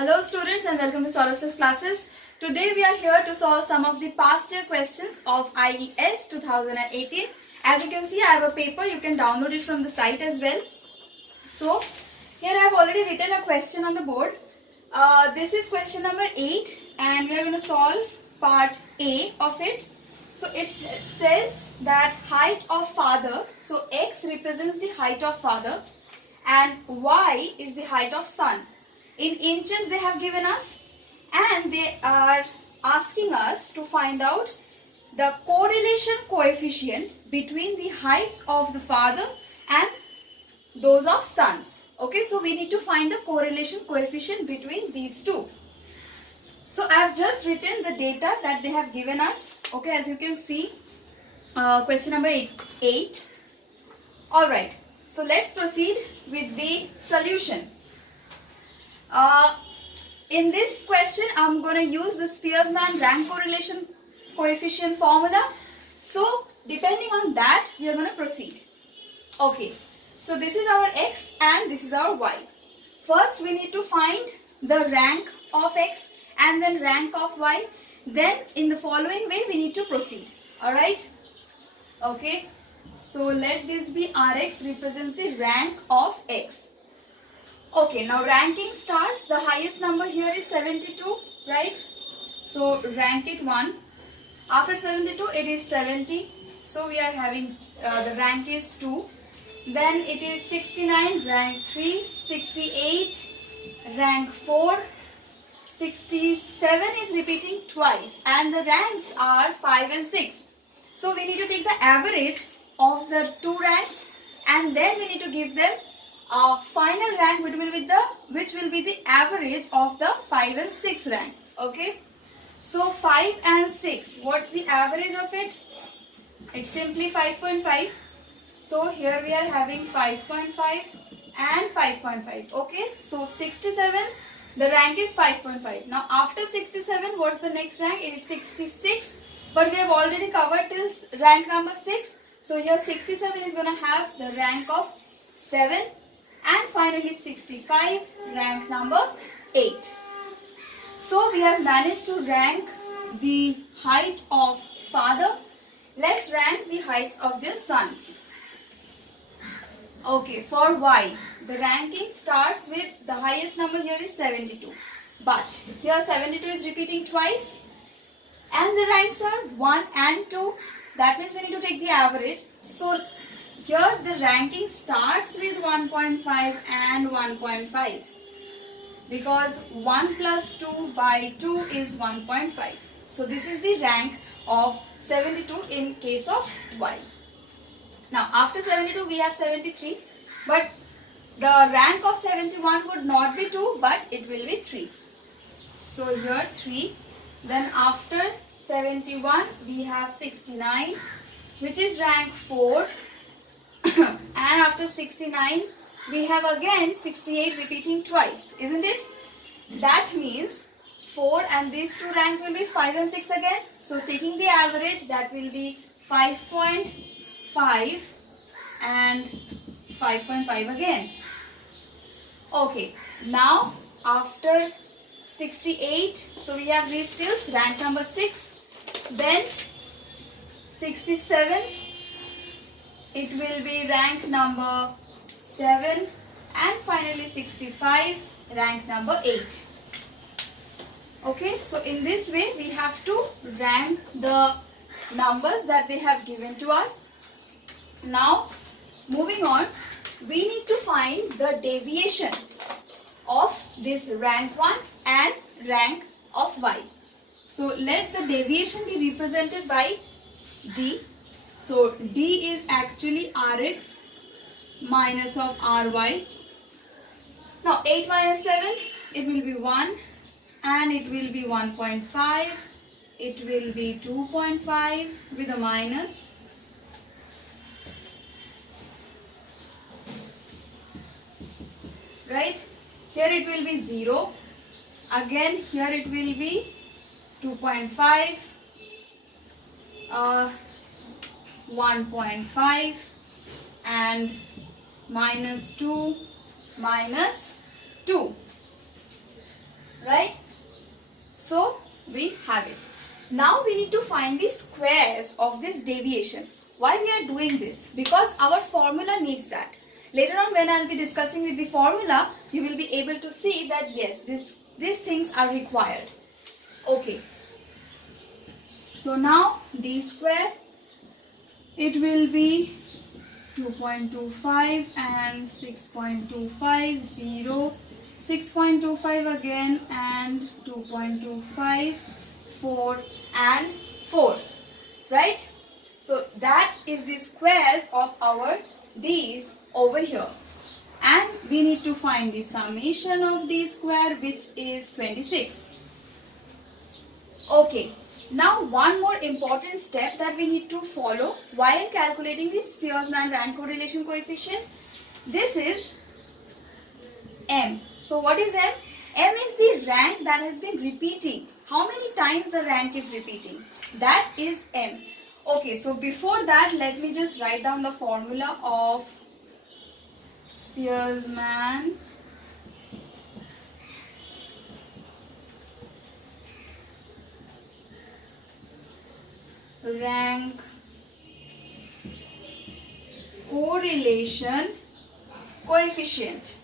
Hello students and welcome to Saurash's classes. Today we are here to solve some of the past year questions of IES 2018. As you can see, I have a paper. You can download it from the site as well. So here I have already written a question on the board. This is question number 8 and we are going to solve part A of it. So it says that height of father. So X represents the height of father and Y is the height of son. In inches they have given us and they are asking us to find out the correlation coefficient between the heights of the father and those of sons. Okay, so we need to find the correlation coefficient between these two. So I have just written the data that they have given us. Okay, as you can see, question number 8. Alright, so let's proceed with the solution. In this question, I'm going to use the Spearman rank correlation coefficient formula. So, depending on that, we are going to proceed. Okay, so this is our X and this is our Y. First, we need to find the rank of X and then rank of Y. Then, in the following way, we need to proceed. Alright? Okay, so let this be Rx represent the rank of X. Okay, now ranking starts. The highest number here is 72, right? So rank it 1. After 72, it is 70. So we are having the rank is 2. Then it is 69, rank 3. 68, rank 4. 67 is repeating twice. And the ranks are 5 and 6. So we need to take the average of the two ranks and then we need to give them final rank which will be the average of the 5 and 6 rank. Okay, so 5 and 6, what's the average of it? It's simply 5.5. so here we are having 5.5 and 5.5. okay, so 67, the rank is 5.5. now after 67, what's the next rank? It is 66, but we have already covered this rank number 6. So here 67 is going to have the rank of 7. And finally 65, rank number 8. So we have managed to rank the height of father. Let's rank the heights of their sons. Okay, for Y, the ranking starts with the highest number here is 72. But here 72 is repeating twice. And the ranks are 1 and 2. That means we need to take the average. So here the ranking starts with 1.5 and 1.5 because 1 plus 2 by 2 is 1.5. So this is the rank of 72 in case of Y. Now after 72 we have 73, but the rank of 71 would not be 2 but it will be 3. So here 3. Then after 71 we have 69 which is rank 4. And after 69 we have again 68 repeating twice, isn't it? That means 4 and these two rank will be 5 and 6 again. So taking the average, that will be 5.5 and 5.5 again. Okay, now after 68, so we have reached till rank number 6. Then 67, it will be rank number 7 and finally 65, rank number 8. Okay, so in this way we have to rank the numbers that they have given to us. Now moving on, we need to find the deviation of this rank 1 and rank of Y. So let the deviation be represented by D. So D is actually Rx minus of Ry. Now 8 minus 7, it will be 1 and it will be 1.5. It will be 2.5 with a minus. Right? Here it will be 0. Again here it will be 2.5. 1.5 and minus 2 minus 2. we have it. Now we need to find the squares of this deviation. Why we are doing this? Because our formula needs that. Later on when I will be discussing with the formula, you will be able to see that yes, these things are required. Okay. So now d square, it will be 2.25 and 6.25, 0, 6.25 again and 2.25, 4 and 4, right? So that is the squares of our d's over here, and we need to find the summation of d square, which is 26. Okay, now one more important step that we need to follow while calculating the Spearman rank correlation coefficient. This is m. So what is m? M is the rank that has been repeating. How many times the rank is repeating? That is m. Okay, so before that, let me just write down the formula of Spearman rank correlation coefficient.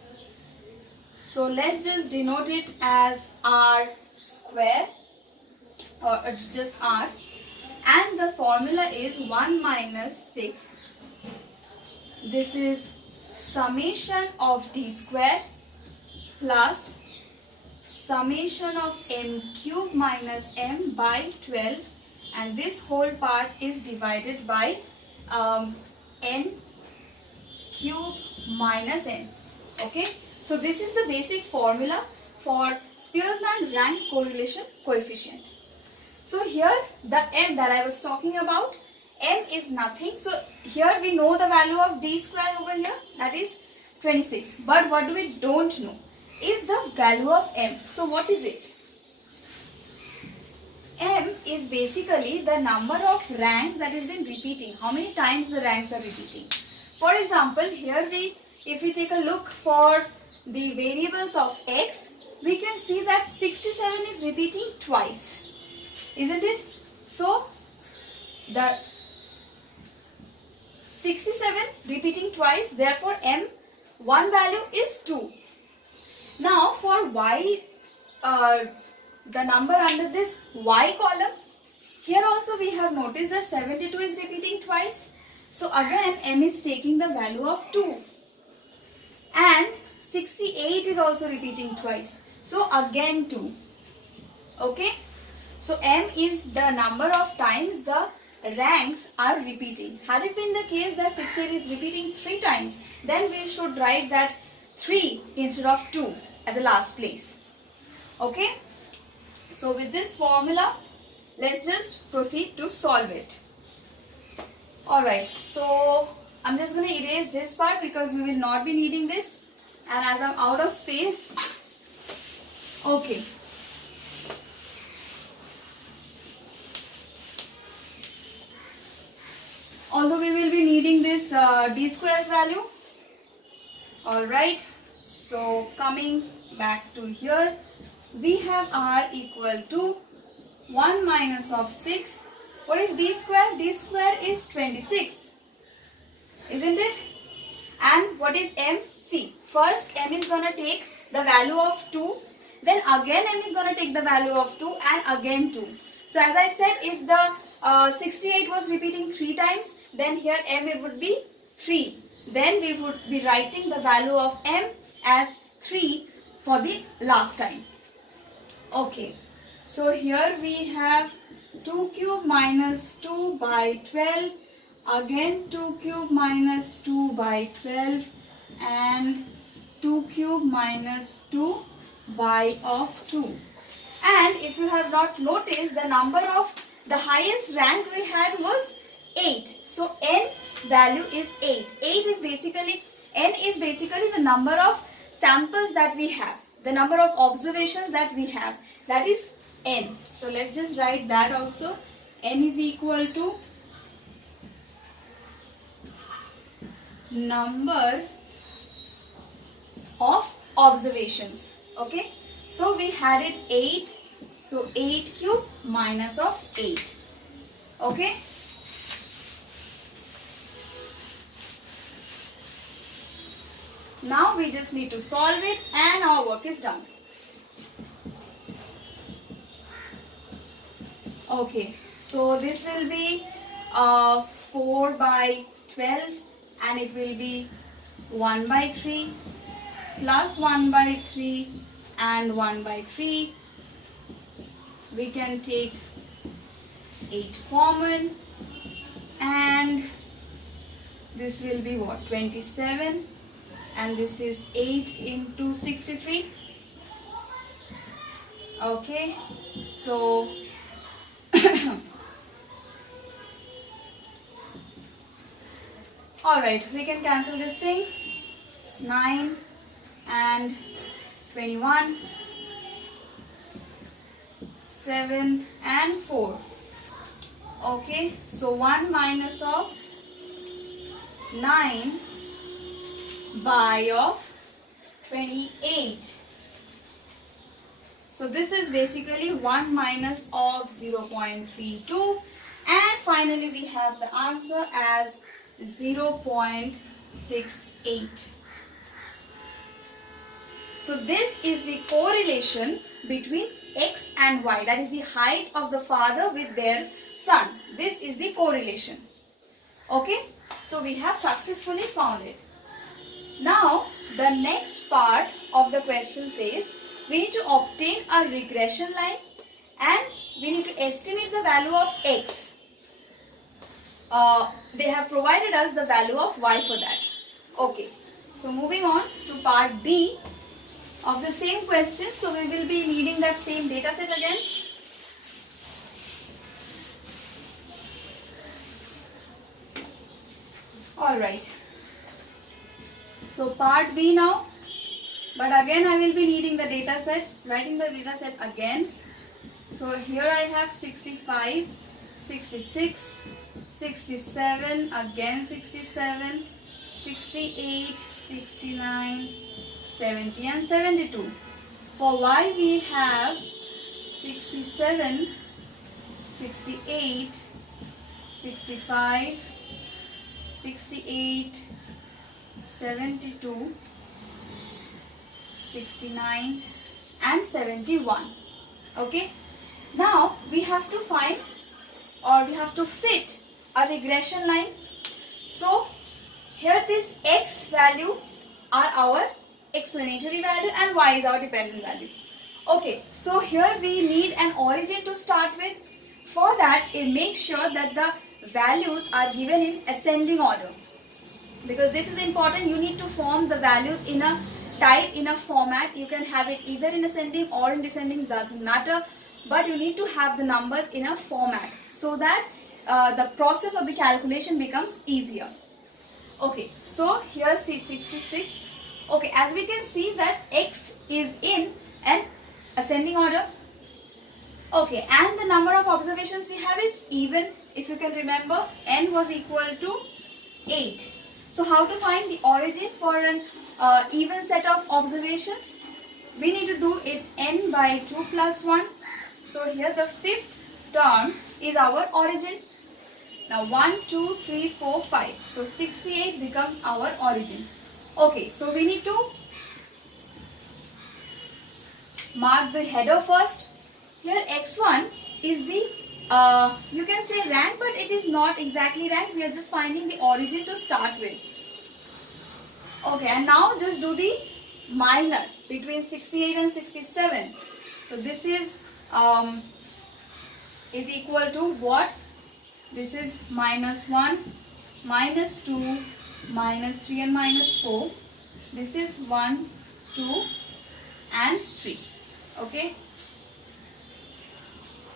So let's just denote it as r square, or just r, and the formula is 1 minus 6. This is summation of d square plus summation of m cube minus m by 12, and this whole part is divided by n cube minus n. Okay, so this is the basic formula for Spearman rank correlation coefficient. So here the m that I was talking about, m is nothing. So here we know the value of d square over here, that is 26. But what do we don't know is the value of m. So what is it? M is basically the number of ranks that has been repeating. How many times the ranks are repeating? For example, here if we take a look for the variables of x, we can see that 67 is repeating twice, isn't it? So the 67 repeating twice, therefore m one value is 2. Now for y, the number under this y column, here also we have noticed that 72 is repeating twice. So again m is taking the value of 2, and 68 is also repeating twice. So again 2. Okay. So m is the number of times the ranks are repeating. Had it been the case that 68 is repeating 3 times, then we should write that 3 instead of 2 at the last place. Okay. So with this formula, let's just proceed to solve it. Alright, so I'm just going to erase this part because we will not be needing this, and as I'm out of space. Okay. Although we will be needing this d square's value. Alright, so coming back to here, we have r equal to 1 minus of 6. What is d square? D square is 26, isn't it? And what is m? See, first m is going to take the value of 2, then again m is going to take the value of 2, and again 2. So as I said, if the 68 was repeating 3 times, then here m it would be 3. Then we would be writing the value of m as 3 for the last time. Okay, so here we have 2 cube minus 2 by 12, again 2 cube minus 2 by 12, and 2 cube minus 2 by of 2. And if you have not noticed, the number of the highest rank we had was 8. So n value is 8. N is basically the number of samples that we have, the number of observations that we have, that is n. So let's just write that also. N is equal to number of observations. Okay, so we had it 8, So 8 cube minus of 8. Okay. Now we just need to solve it and our work is done. Okay, so this will be 4 by 12 and it will be 1 by 3 plus 1 by 3 and 1 by 3. We can take 8 common and this will be what, 27, and this is 8 into 63. Okay, so alright, we can cancel this thing. It's 9 and 21, 7 and 4. Okay, so 1 minus of 9 by of 28. So this is basically 1 minus of 0.32, and finally we have the answer as 0.68. So this is the correlation between X and Y, that is the height of the father with their son. This is the correlation. Okay, so we have successfully found it. Now the next part of the question says we need to obtain a regression line and we need to estimate the value of X. They have provided us the value of Y for that. Okay, so moving on to part B of the same question. So we will be needing that same data set again. Alright, so part B now, but again I will be needing the data set, writing the data set again. So here I have 65, 66, 67, again 67, 68, 69, 70 and 72. For Y we have 67, 68, 65, 68, 72, 69 and 71. Okay, now we have to find, or we have to fit a regression line. So here this X value are our explanatory value and Y is our dependent value. Okay, so here we need an origin to start with. For that, it makes sure that the values are given in ascending order, because this is important. You need to form the values in a type, in a format. You can have it either in ascending or in descending, doesn't matter, but you need to have the numbers in a format so that the process of the calculation becomes easier. Okay, so here see 66. Okay, as we can see that X is in an ascending order. Okay, and the number of observations we have is even. If you can remember, n was equal to 8. So how to find the origin for an even set of observations? We need to do it n by 2 plus 1. So here the fifth term is our origin. Now 1, 2, 3, 4, 5. So 68 becomes our origin. Okay, so we need to mark the header first. Here x1 is the you can say rank, but it is not exactly rank. We are just finding the origin to start with. Okay, and now just do the minus between 68 and 67. So this is equal to what? This is minus 1, minus 2, minus 3 and minus 4. This is 1, 2 and 3. Okay.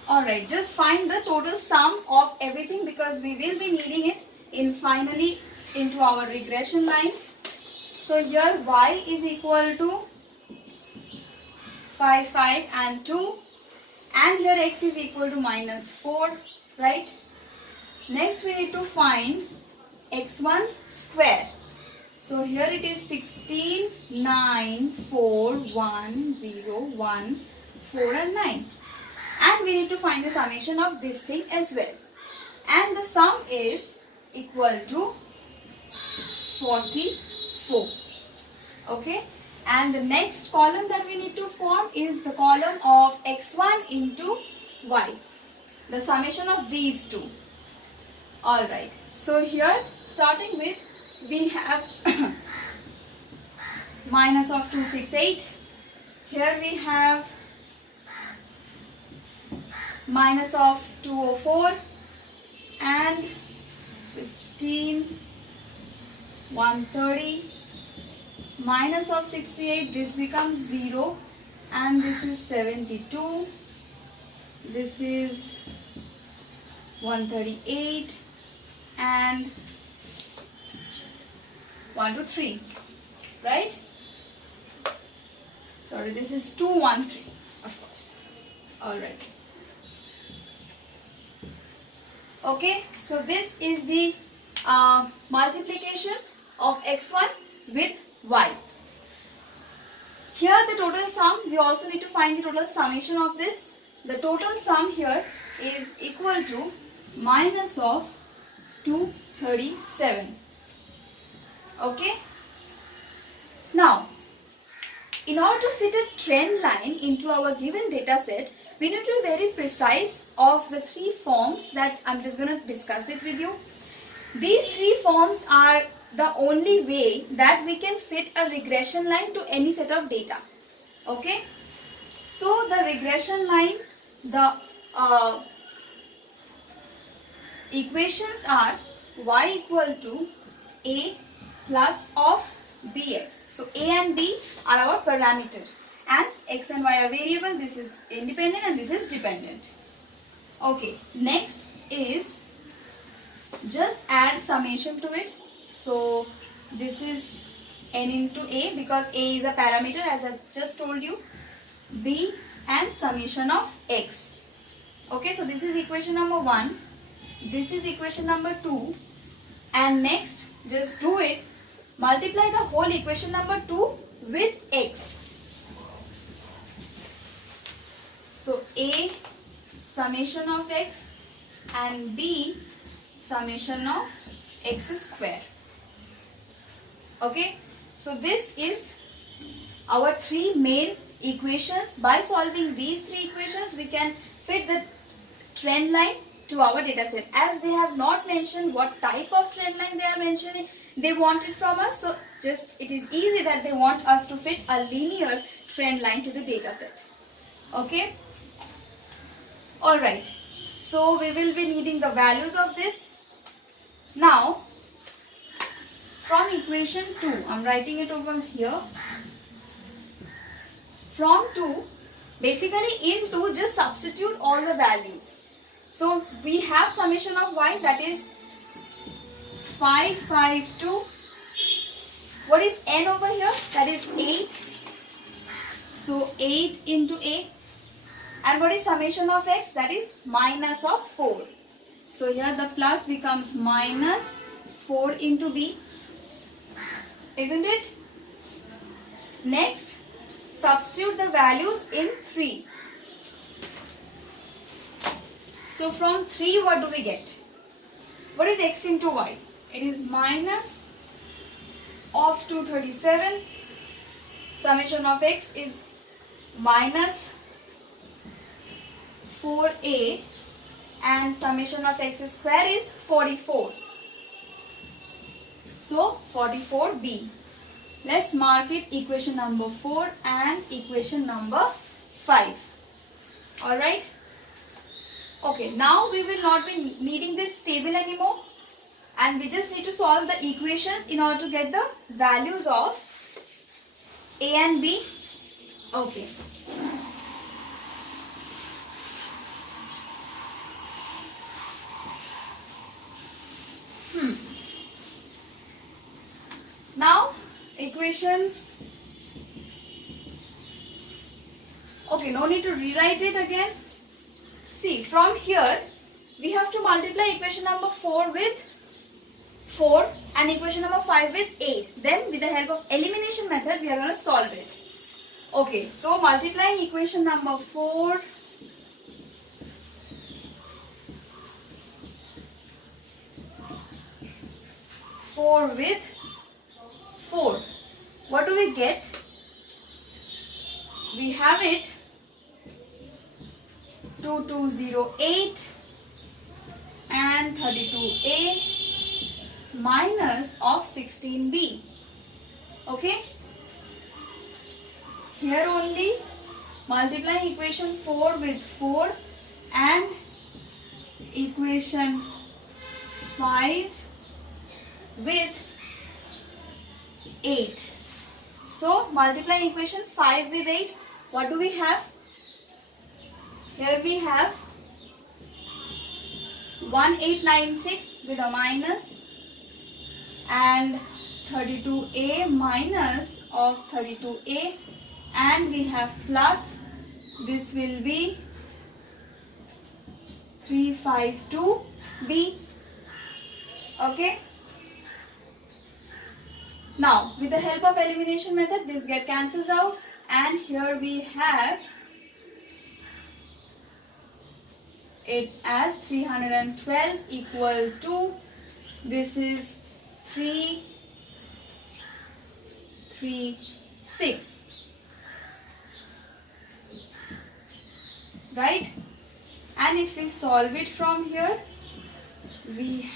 Alright, just find the total sum of everything, because we will be needing it in finally into our regression line. So here y is equal to 5, 5 and 2, and here x is equal to minus 4, right? Next we need to find x1 square. So here it is 16, 9, 4, 1, 0, 1, 4 and 9. and we need to find the summation of this thing as well. And the sum is equal to 44. Okay, and the next column that we need to form is the column of x1 into y, the summation of these two. Alright, so here starting with we have minus of 268. Here we have minus of 204 and 15, 130, minus of 68, this becomes 0 and this is 72, this is 138 and 123, right? Sorry, this is 213, of course. Alright. Okay, so this is the multiplication of x1 with y. Here the total sum, we also need to find the total summation of this. The total sum here is equal to minus of 237. Okay. Now, in order to fit a trend line into our given data set, we need to be very precise of the three forms that I'm just going to discuss it with you. These three forms are the only way that we can fit a regression line to any set of data. Okay. So the regression line, the equations are y equal to a plus of bx. So a and b are our parameter and x and y are variable. This is independent and this is dependent. Okay, next is just add summation to it. So this is n into a because a is a parameter as I just told you, b and summation of x. Okay, so this is equation number 1, this is equation number 2, and next just do it, multiply the whole equation number 2 with x. So a summation of x and b summation of x square. Okay, so this is our three main equations. By solving these three equations, we can fit the trend line to our data set. As they have not mentioned what type of trend line they are mentioning, they want it from us. So just it is easy that they want us to fit a linear trend line to the data set. Okay. Alright. So we will be needing the values of this. Now, from equation 2, I am writing it over here. From 2, basically in 2 just substitute all the values. So we have summation of y, that is 552. What is n over here? That is 8. So 8 into a. And what is summation of x? That is minus of 4. So here the plus becomes minus 4 into b. Isn't it? Next, substitute the values in 3. So from 3 what do we get? What is x into y? It is minus of 237. Summation of x is minus 4a and summation of x square is 44. So 44b. Let's mark it equation number 4 and equation number 5. Alright. Okay, now we will not be needing this table anymore. And we just need to solve the equations in order to get the values of a and b. Okay. Now, equation, okay, no need to rewrite it again. See, from here, we have to multiply equation number 4 with 4 and equation number 5 with 8. Then, with the help of elimination method, we are going to solve it. Okay, so multiplying equation number 4 4 with 4. What do we get? We have it 2208 and 32a minus of 16b. Okay? Here only multiplying equation 4 with 4 and equation 5 with 8. So multiplying equation 5 with 8, what do we have? Here we have 1896 with a minus and 32a minus of 32a, and we have plus, this will be 352b. Okay. Now with the help of elimination method, this get cancels out, and here we have it as 312 equal to, this is 336, right? And if we solve it from here, we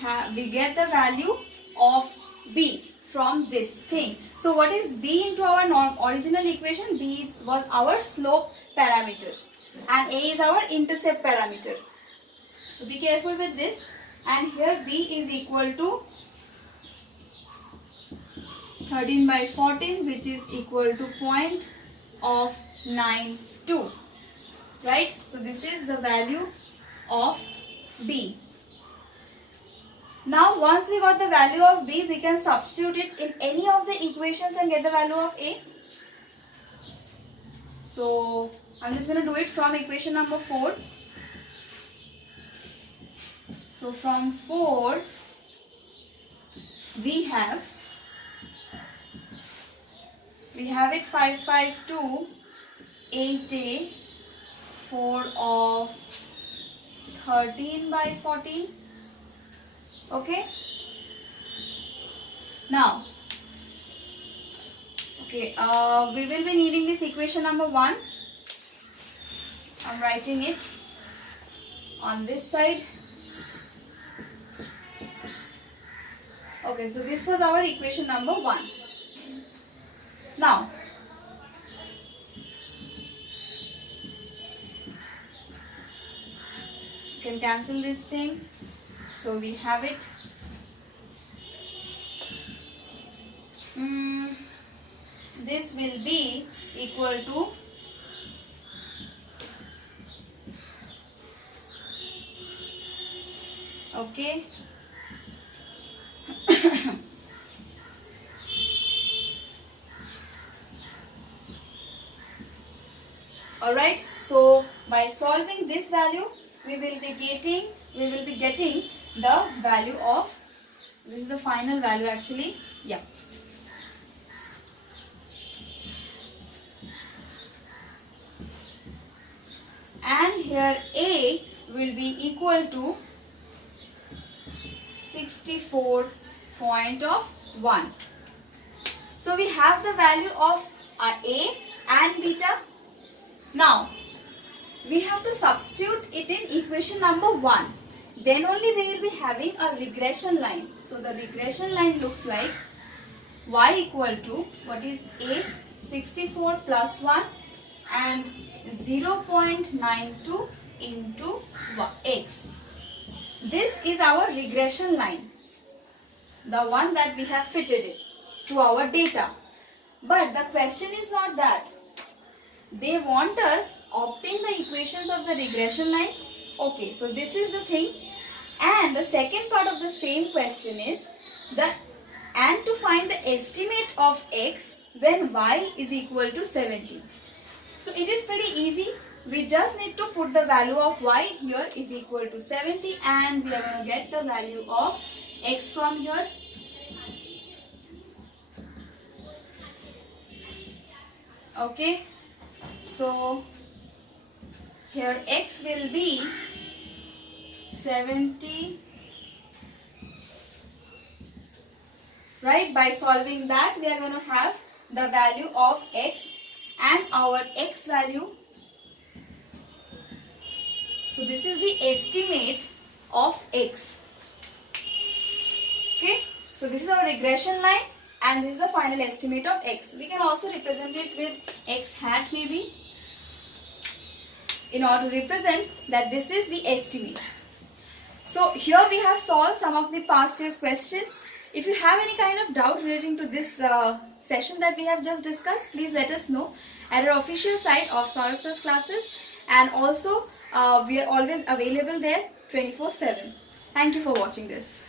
get the value of b from this thing. So what is b into our original equation? B was our slope parameter and a is our intercept parameter. So be careful with this, and here b is equal to 13 by 14, which is equal to 0.92, right? So this is the value of b. Now once we got the value of b, we can substitute it in any of the equations and get the value of a. So I'm just going to do it from equation number 4. So from 4 we have it 552 8a 4 of 13 by 14. Okay. Now, okay, we will be needing this equation number 1. I'm writing it on this side. Okay, so this was our equation number 1. Now, you can cancel this thing. So we have it. This will be equal to okay. Alright, so by solving this value, we will be getting the value of, this is the final value actually, yeah. And here a will be equal to 64.1. So we have the value of a and beta. Now we have to substitute it in equation number 1. Then only we will be having a regression line. So the regression line looks like y equal to, what is a, 64 plus 1 and 0.92 into x. This is our regression line, the one that we have fitted it to our data. But the question is not that. They want us obtain the equations of the regression line. Okay, so this is the thing. And the second part of the same question is and to find the estimate of x when y is equal to 70. So it is pretty easy. We just need to put the value of y here is equal to 70, and we are going to get the value of x from here. Okay, so here x will be 70 right? By solving that, we are going to have the value of x and our x value. So this is the estimate of x. Okay, so this is our regression line and this is the final estimate of x. We can also represent it with x hat maybe, in order to represent that this is the estimate. So here we have solved some of the past year's question. If you have any kind of doubt relating to this session that we have just discussed, please let us know at our official site of Saurav Sir's classes, and also we are always available there 24/7. Thank you for watching this.